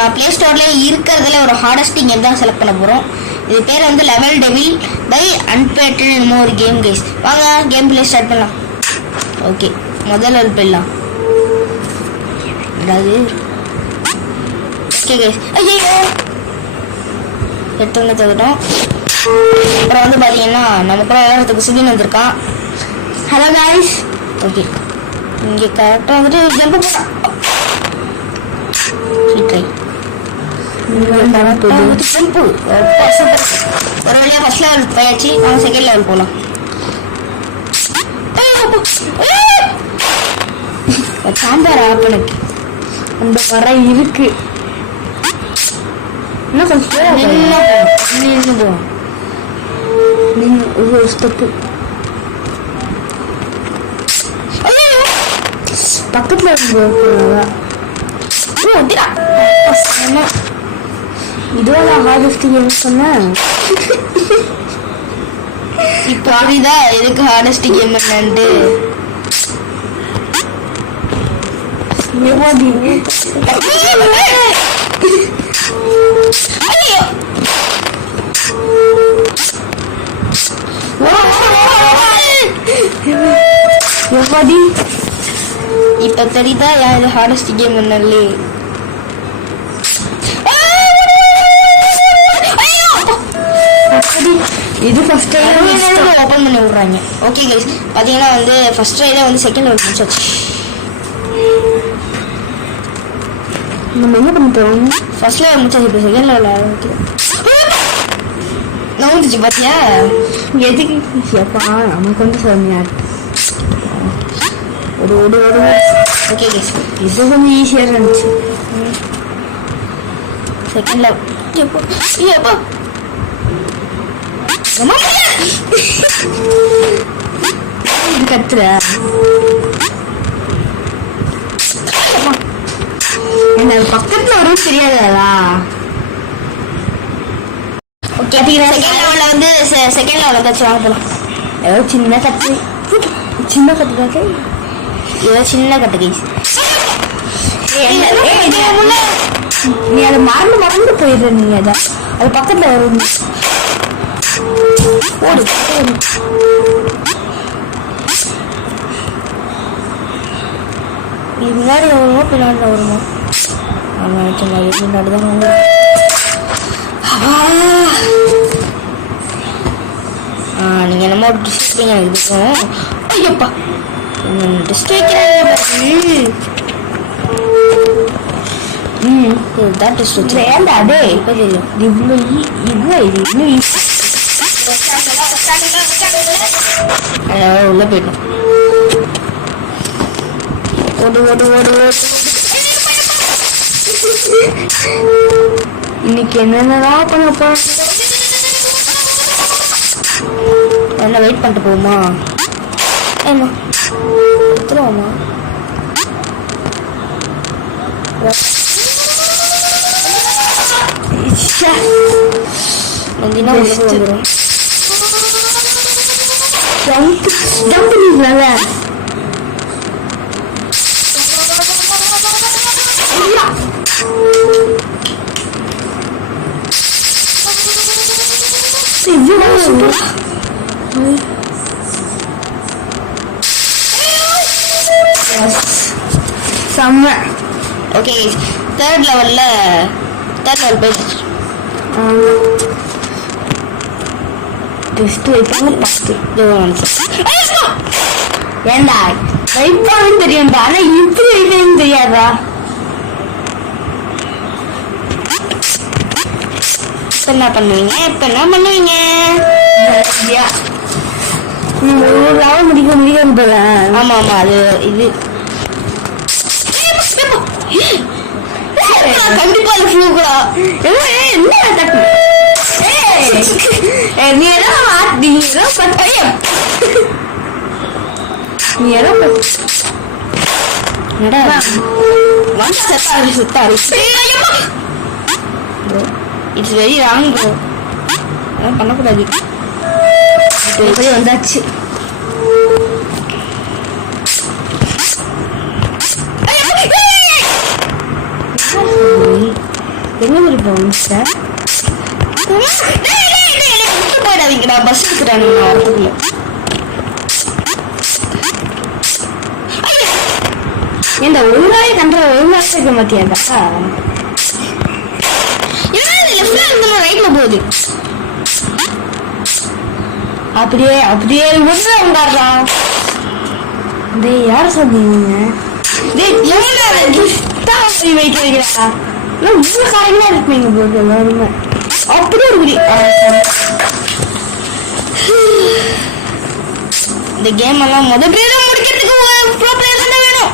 நான் ப்ளே ஸ்டோர்லேயே இருக்கிறதுல ஒரு ஹார்டஸ்ட் கேம் தான் செலக்ட் பண்ண போகிறோம். இது பேர் வந்து லெவல் டெவில் பை அன்பேட்டட் என்னமோ ஒரு கேம் கைஸ். வாங்க கேம் ப்ளே ஸ்டார்ட் பண்ணலாம். ஓகே, முதல் லெவல் போயிடலாம். அதாவது ஓகே கைஸ், ஐயோ எடுத்துங்க தவிட்டோம். அப்புறம் வந்து பார்த்தீங்கன்னா நம்ம கூட விளையாடுறதுக்கு சுபின் வந்திருக்கான். Hello guys. ஓகே, இங்கே கரெக்டாக வந்துட்டு ஜம்ப் போட்டான். ட்ரை ஒரு வழியாக ஃபர்ஸ்ட் லெவல் போயாச்சு. நம்ம செகண்ட் லெவல் போகலாம். சாம்பார் ஆப்பனுக்கு அந்த வர இருக்கு. என்ன கொஞ்சம் நின்று போவோம். ஒரு ஸ்டெப்பு பக்கத்தில் இதோட ஹார்டஸ்ட் கேம் சொன்னேன். இப்போ அதுதான் எதுக்கு ஹார்டஸ்ட் கேம் என்னன்ட்டு. இப்ப தெரியுதா யாரு ஹார்டஸ்ட் கேம் என்னல்லே. இது ஃபர்ஸ்ட் டைம் ஓபன் பண்ணி விடுறாங்க. ஓகே கைஸ், பாத்தீங்கன்னா வந்து ஃபர்ஸ்ட் ட்ரைல வந்து செகண்ட் லெவல் முடிச்சாச்சு. நம்ம என்ன பண்ணிட்டோம்? ஃபர்ஸ்ட் லெவல் முடிச்சாச்சு, இப்போ செகண்ட் லெவல் ஆரம்பிக்கிறோம். நவுந்துச்சு பாத்தியா? எதுக்கு எப்பா நமக்கு வந்து சொன்னியா ஒரு ஒரு ஒரு. ஓகே கைஸ், இது கொஞ்சம் ஈஸியாக இருந்துச்சு. செகண்ட் லெவல் எப்போ எப்போ கத்துற என்ன பக்கத்துல வரும் தெரியாதா? ஓகே, செகண்ட் லெவல்ல வந்து செகண்ட் லெவல்ல வந்தாச்சு. வாங்க போலாம். ஏதோ சின்ன கட்டு ஏதோ சின்ன கட்டு கைஸ். நீ அதை மறந்து போயிடுற. நீ அதான் அது பக்கத்துல வரும். ஓடு இது முன்னாடி வருமோ பின்னாடி வருமோ? ஆமாம், நினைச்சேன் பின்னாடி தான் வந்து. நீங்கள் என்னமோ டிஸ்ட்ரிக்ட் எனக்கு இருக்கும். ஐயப்பா டிஸ்ட்ரிக்ட் இதுதான் டிஸ்ட்ரிக்ட் ஏண்டா அதே இப்போ தெரியும். இவ்வளோ இது இன்னும் உள்ள போயிட்டோம். ஓடு ஓடு ஓடு ஓடு. இன்னைக்கு என்னென்னதான் பண்ண போறோம்? என்ன வெயிட் பண்ணிட்டு போகுமா? ஏமா எடுத்துருவோமா? வந்துன்னா வந்துடும். ஜம்ப் பண்ணல. செம்ம. ஓகே, தேர்ட் லெவல் போயிடுச்சு. ஏண்டா வைப்பான்னு தெரியும்டா, ஆனா இப்படி வைக்கணும்னு தெரியாதா? என்ன பண்ணுவீங்க? இப்ப என்ன பண்ணுவீங்க? முடிக்க போல. ஆமா ஆமா, அது இது கண்டிப்பா இட்ஸ் வெரி ராங் ப்ரோ. பண்ணக்கூடாது. வந்தாச்சு. வந்துட்டேன். போயிடாதீங்கடா, பஸ் எடுத்துட்டாங்க வரதுக்குள்ள. இந்த ஒழுங்காவே கண்ட்ரோல் ஒழுங்காக இருக்க மாட்டியாடா? லெஃப்ட்ல இருந்து ரைட்ல போகுது. அப்படியே அப்படியே முடிஞ்சா உண்டாடுறா. டேய் யார சொல்றீங்க? டேய் கிஃப்டா போய் வைக்க வைக்கிறா. நான் மூணு காரங்களா இருப்பீங்க போது எல்லாருமே. அப்படியே இருக்கு. இந்த கேம் எல்லாம் முதல் பேர முடிக்கிறதுக்கு ப்ரோ பிளேயர் தான் வேணும்.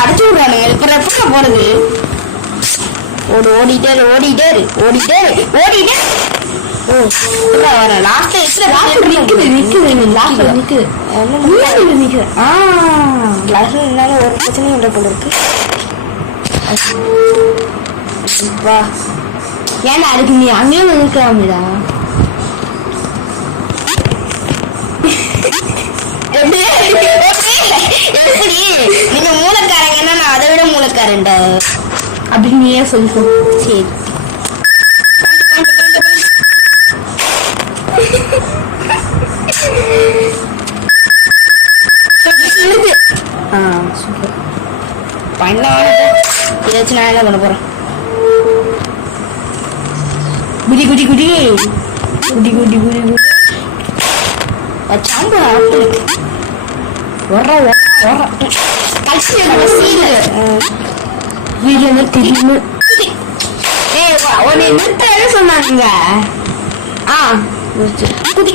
அடிச்சு விடுறானுங்க. இப்ப ரெஃபர் போறது. ஓடிட்டே ஓடிட்டே ஓடிட்டே ஓடிட்டே. ஓ வர லாஸ்ட் நிக்குது நிக்குது. கிளாஸ்ல இருந்தாலும் ஒரு பிரச்சனையும் இல்லை போல இருக்கு. வா ஏன்னா அதுக்கு நீ அங்கேயும் நிற்கலாம்டா. எப்படி நீங்க மூலக்காரங்கன்னா நான் அதை விட மூலக்காரன்டா அப்படின்னு நீயே சொல்லிக்கோ. சரி சூப்பர் பண்ணாத ஏதாச்சும் நான் என்ன பண்ண போறேன். குடி குடி குடி குடி குடி குடி குடி சாம்பு வர வர வர கல்சி சீல வீடியோ தெரியுமா? உன்னை நிறுத்த என்ன சொன்னாங்க? குதி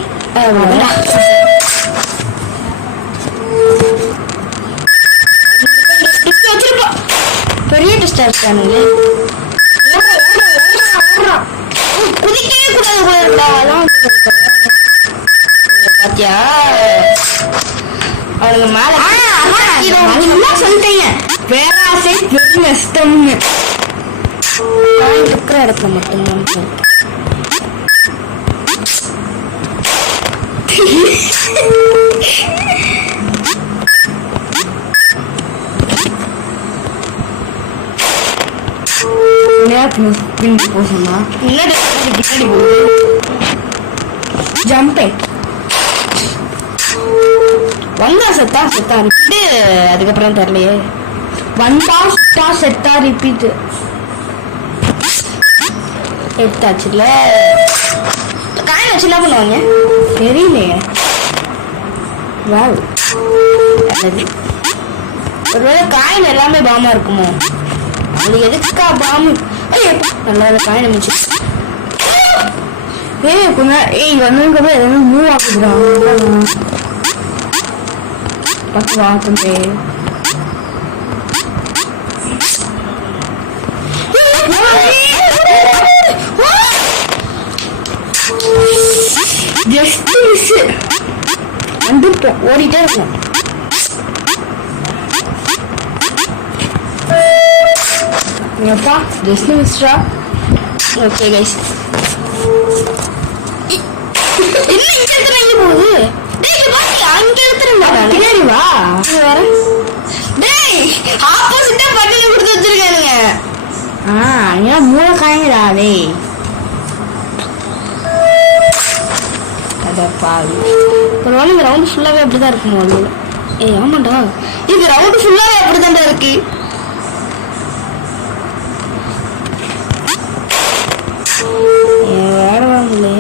பெரிய டெஸ்டா இருக்கானுங்க. குதிக்கவே கூடாது போயிருக்கா. அதான் பாத்தியா அவனுக்கு மேல சொல்லிட்டீங்க. பேராசை பெரும் நஷ்டம்னு இருக்கிற இடத்துல மட்டும்தான். பின்னாடி போசோம்னா பின்னாடி போகுது. ஜம்பே வந்தா செத்தா செத்தா ரிப்பீட்டு. அதுக்கப்புறம் தெரியலையே. வந்தா சுத்தா செத்தா ரிப்பீட்டு. எடுத்தாச்சுல. காயின் வச்சு என்ன பண்ணுவாங்க தெரியலையே. வாவ் ஒருவேளை காயின் எல்லாமே பாமா இருக்குமோ? அது எதுக்கா பாம்பு? நல்லா காயின் அமைச்சு வந்ததுக்கப்புறம் எதாவது மூவ் ஆகுதுடா. பத்து வாத்தே வந்துட்டோம். ஓடிட்டே இருக்கும். எப்பா ஜஸ்ட் மிஸ்டரா. ஓகே கைஸ் என்ன இங்க எடுத்துறீங்க போகுது? டேய் பாத்தி அங்க எடுத்துறீங்க. பின்னாடி வா வர. டேய் ஆப்போசிட்டா பட்டில கொடுத்து வச்சிருக்கானுங்க. ஏன் மூளை காயங்கடா டேய். பாவி ஒரு வேலை இந்த ரவுண்ட் ஃபுல்லாவே அப்படிதான் இருக்குமோ? ஏய் ஆமாண்டா, இது ரவுண்ட் ஃபுல்லாவே அப்படிதான்டா இருக்கு. வேடவாங்களே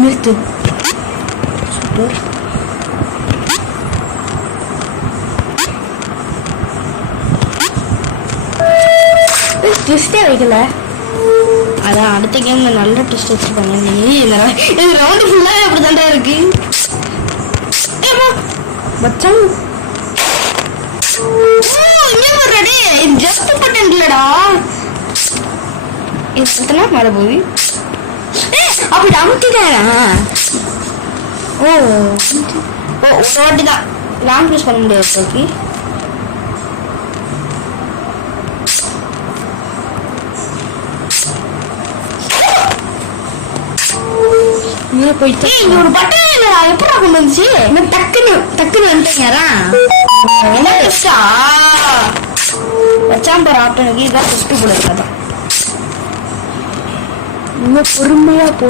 நிறுத்து. சூப்பர். ட்விஸ்டே வைக்கல. அதான் அடுத்த கேம்ல நல்ல ட்விஸ்ட் வச்சிருக்காங்க. இது ரவுண்ட் ஃபுல்லாவே அப்படிதான்டா இருக்கு. மச்சான் இது ஜஸ்ட் பட்டன் இல்லடா. இது மேல போய் அப்படி அமுத்திட்டானா? ஓ ஓட்டிதான் லாங் ப்ரெஸ் பண்ண முடியாது. போயிட்டு ஒரு பட்டன் இல்லடா. எப்படா கொண்டு வந்துச்சு? டக்குன்னு டக்குன்னு வந்துட்டீங்களா? என்ன ட்விஸ்டா வச்சான் பாரு ஆப்டனுக்கு. இதுதான் ட்விஸ்ட் போல இருக்காதான். இன்னும் பொறுமையா போ.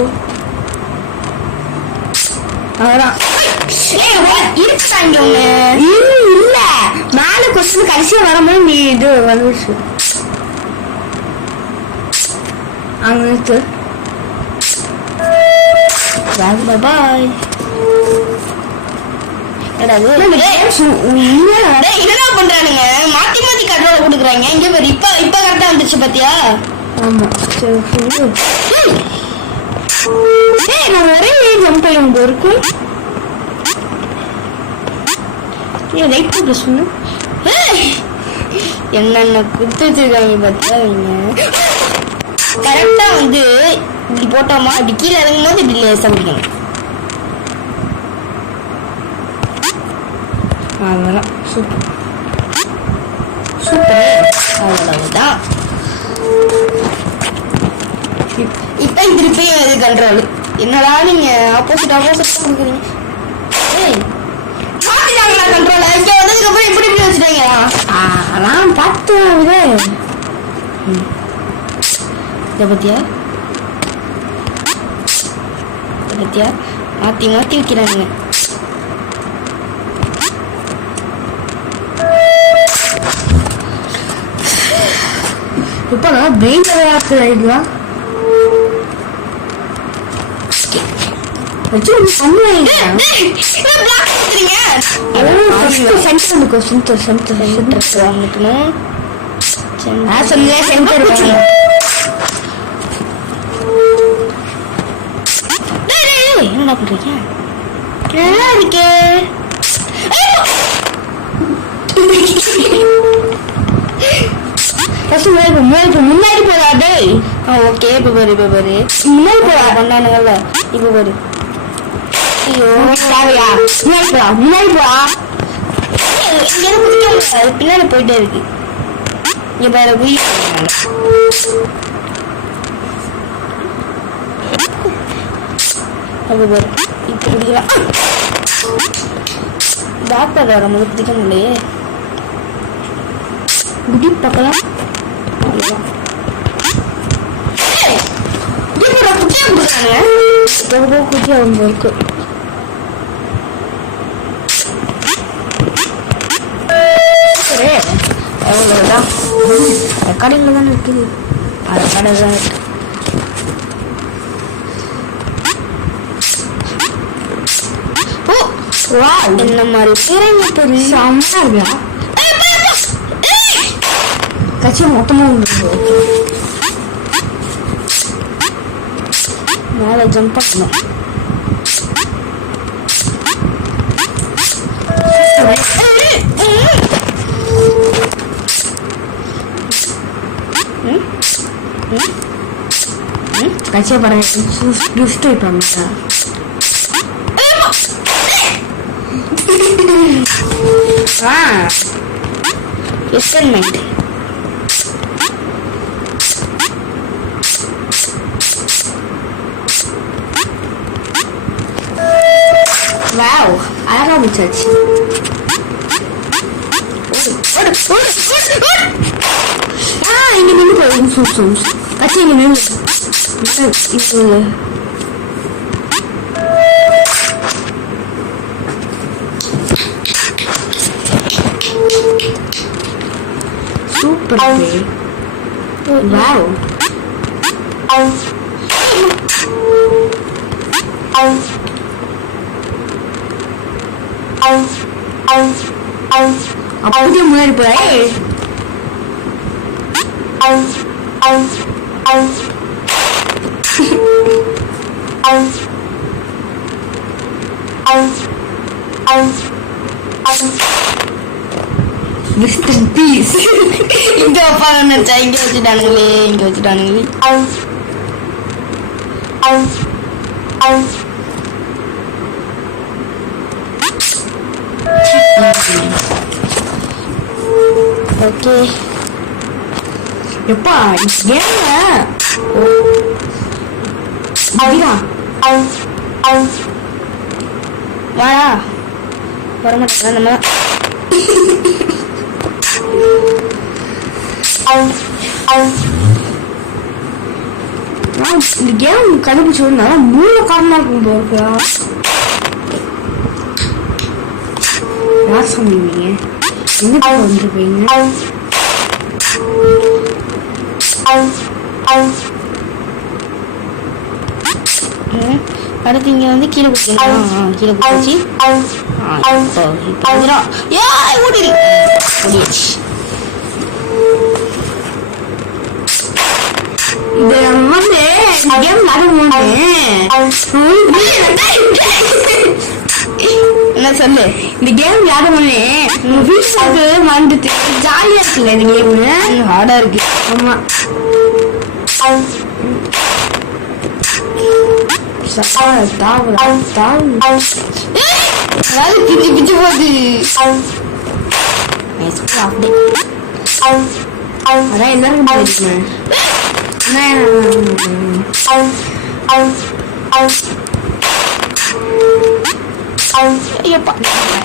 அதான் இருக்காங்க இல்ல மேல கொஸ்டின் கடைசியா வரும்போது நீ இது வந்துச்சு அங்க இருக்கு. பாய். என்னடா பண்றானுங்க? மாத்தி மாத்தி கண்ட்ரோல் கொடுக்குறாங்க. இங்க பாரு, இப்ப கரெக்டா வந்துச்சு பாத்தியா? ஆமா சரி நான் ஒரே ஜம்ப் பண்ண இருக்கு. ஏன் ரைட் ப்ரெஸ் பண்ணு. என்னென்ன கொடுத்து வச்சிருக்காங்க பாத்தியா? கரெக்டா வந்து இப்படி போட்டோமா, அப்படி கீழே இறங்கும் போது இப்படி லேசா பிடிக்கணும். அதெல்லாம் சூப்பர் சூப்பர். அவ்வளவுதான். இப்ப திருப்பியும் இது கண்ட்ரோல். என்னடா நீங்க ஆப்போசிட் கொடுக்குறீங்க? மாத்திட்டாங்களா கண்ட்ரோல? இங்க வந்ததுக்கு அப்புறம் இப்படி இப்படி வச்சுட்டாங்களா? நான் பார்த்து இதை பத்தியா மாத்தி மாத்தி வைக்கிறானுங்க. இப்போ நான் பிரெயின் விளையாடுலாம் வச்சு பண்ணுவீங்க. என்ன பண்றீங்க? நல்லா இருக்கே. முன்னாடி போறாடே. ஓகே இப்ப பாரு முன்னாடி போறா பண்ணானுங்கல்ல. இப்ப பாரு. ஐயோ முன்னாடி போறா. பின்னாடி போயிட்டே இருக்கு. இங்க பாரு அது பாரு இப்ப பிடிக்கலாம். டாக்டர் வரும்போது பிடிக்க முடியலையே. குடி பார்க்கலாம். குட்டி அவங்க இருக்கு. எவ்வளவுதான் கடையில் தானே இருக்குது. அது கடை தான் இருக்கு. என்ன மாதிரி பிறங்க பெரிய செம்மையா இருக்கா கட்சி மொத்தமா மேலே ஜம்ப் பண்ணணும். கட்சியை பாருங்க கிஃப்ட் வைப்பாங்க. எக்ஸ்பெரிமெண்ட். வாவ் அழகா முடிச்சாச்சு. இங்க நின்று போய் கட்சி இங்க நின்று சூப்பர். வாவ் அப்படியே முன்னாடி போய் இங்க வைப்பாங்க நினைச்சா இங்க வச்சுட்டானுங்களே. ஓகே எப்பா ஏன் வாடா வரமாட்டேன் நம்ம. இந்த கேம் கண்டுபிடிச்சு வந்தா 3 காரணமா இருக்கும் போறா. யார் சொன்னீங்க? எங்க வந்துருப்பீங்க? அடுத்து இங்க வந்து கீழே குடிக்கணும். கீழே குடிச்சு ஓடிடுச்சு. இது வந்து கேம் என்ன சொல்லு, இந்த கேம் விளையாடுவோன்னே வீட்டுக்கு வந்துட்டு ஜாலியா இருக்குல்ல. இந்த கேம் ஹார்டா இருக்கு. ஆமா, பிச்சு பிச்சு போகுது. அதான் எல்லாரும் போயிருக்கேன்.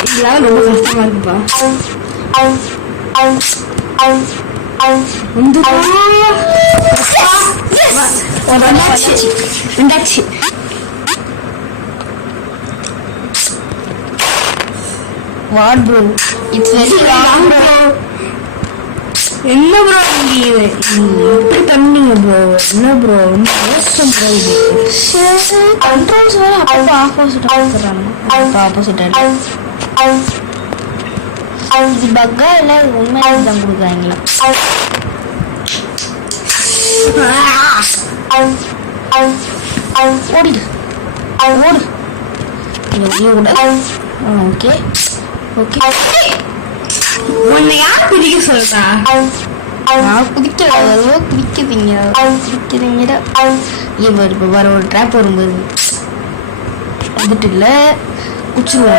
இதெல்லாம் ரொம்ப கஷ்டமா இருக்குப்பா. ரெண்டாச்சு. What bro? It's very long bro. என்ன ப்ரோ நீங்க இப்படி பண்ணீங்க ப்ரோ? என்ன ப்ரோ மோசம் ப்ரோ இது. கண்ட்ரோல்ஸ் வேற அப்போ ஆப்போசிட் ஆகுறாங்க. அப்போ ஆப்போசிட் இது பக்கா இல்ல உண்மையா தான் கொடுக்குறாங்களா? ஓடிடு ஓடு. Okay okay. உன்னை யார் பிடிக்க சொல்றா? நான் குதிக்கிறீங்க. இப்போ வர ஒரு ட்ராப் வரும்போது வந்துட்டு இல்லை குச்சிடுவோம்ல,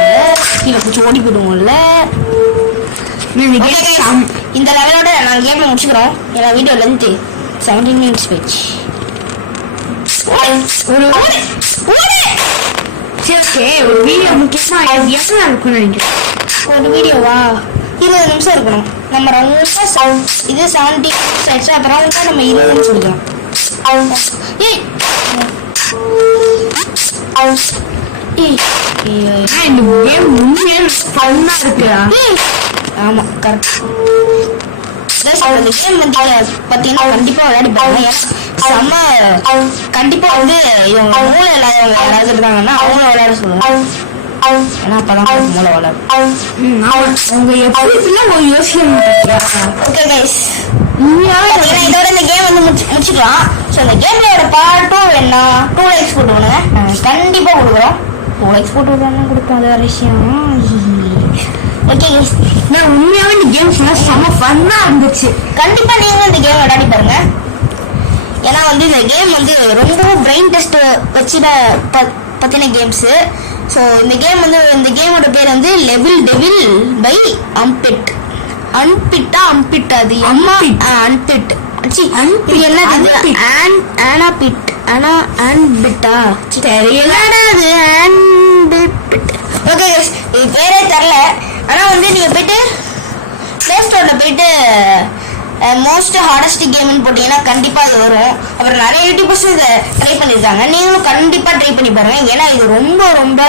கீழே குச்சி ஓடி போயிடுவோம்ல. இந்த லெவலோட நாங்கள் கேமை முடிச்சுக்கிறோம். ஏன்னா வீடியோ லென்த்து 17 minutes போயிடுச்சு. ஒரு வீடியோ முக்கியமா எவ்வளோ இருக்கும்னு நினைக்கிறேன். ஒரு வீடியோவா 20 நிமிஷம் இருக்கணும். நம்ம ரொம்ப இது 70 minutes ஆயிடுச்சு. அப்புறம் நம்ம 20 சொல்லிக்கலாம். இந்த கேம் உண்மையான ஃபன்னா இருக்குடா. ஆமா கரெக்ட். இந்த கேம் வந்து பார்த்தீங்கன்னா கண்டிப்பா விளையாடி பாருங்க. செம்ம கண்டிப்பா வந்து இவங்க மூளை இல்லாதவங்க யாராவது இருக்காங்கன்னா அவங்க விளையாட சொல்லுவாங்க. ஏன்னா அப்பதான் மூளை வளரும். அவங்க எப்படிலாம் ஒரு யோசிக்கணும். ஓகே கைஸ், இதோட இந்த கேம் வந்து முடிச்சுக்கலாம். ஸோ இந்த கேமோட பார்ட் 2 வேணா 2 likes போட்டு விடுங்க. கண்டிப்பா கொடுக்குறோம். 2 likes போட்டு விடுறாங்க கொடுப்போம். அது வேற விஷயம். ஓகே கைஸ், நான் உண்மையாவே இந்த கேம் செம்ம ஃபன்னா இருந்துச்சு. கண்டிப்பா நீங்களும் இந்த கேம் விளையாடி பாருங்க. ஏன்னா வந்து இந்த கேம் வந்து ரொம்ப பிரெயின் டெஸ்ட் வச்சு பத்தின கேம்ஸு. ஸோ இந்த கேம் வந்து இந்த கேமோட பேர் வந்து லெவல் டெவில் பை அம்பிட். அன்பிட்டா அம்பிட் அது அம்மா அன்பிட். என்னது ஆனாபிட் ஆனா ஆன்பிட்டா தெரியலடா அது ஆன்பிட். ஓகே இது பேரே தெரில. ஆனால் வந்து நீங்கள் போயிட்டு ப்ளே ஸ்டோரில் போயிட்டு மோஸ்ட் ஹார்டஸ்ட் கேம்னு போட்டிங்கன்னா கண்டிப்பாக அது வரும். அப்புறம் நிறைய யூடியூபர்ஸ் இதை ட்ரை பண்ணியிருக்காங்க. நீங்களும் கண்டிப்பாக ட்ரை பண்ணி பாருங்கள். ஏன்னா இது ரொம்ப ரொம்ப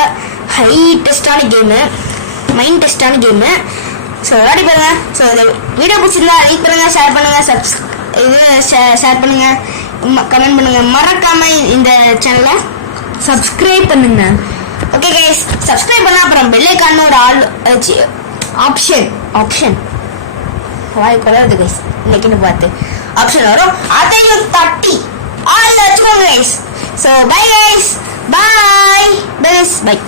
ஹை டெஸ்டான கேமு, மைண்ட் டெஸ்டான கேமு. ஸோ விளையாடி பாருங்க. ஸோ இந்த வீடியோ பிடிச்சிருந்தா லைக் பண்ணுங்கள், ஷேர் பண்ணுங்கள், ஷேர் பண்ணுங்கள், கமெண்ட் பண்ணுங்கள். மறக்காமல் இந்த சேனலை சப்ஸ்கிரைப் பண்ணுங்க. ஓகே கைஸ், சப்ஸ்கிரைப் பண்ணா அப்புறம் பெல் ஐகான் ஒரு ஆப்ஷன் வாய் கொள்ளாது கைஸ். இன்னைக்குன்னு பார்த்து ஆப்ஷன் வரும். அதையும் தட்டி ஆள் வச்சுக்கோங்க guys. So bye guys, bye by.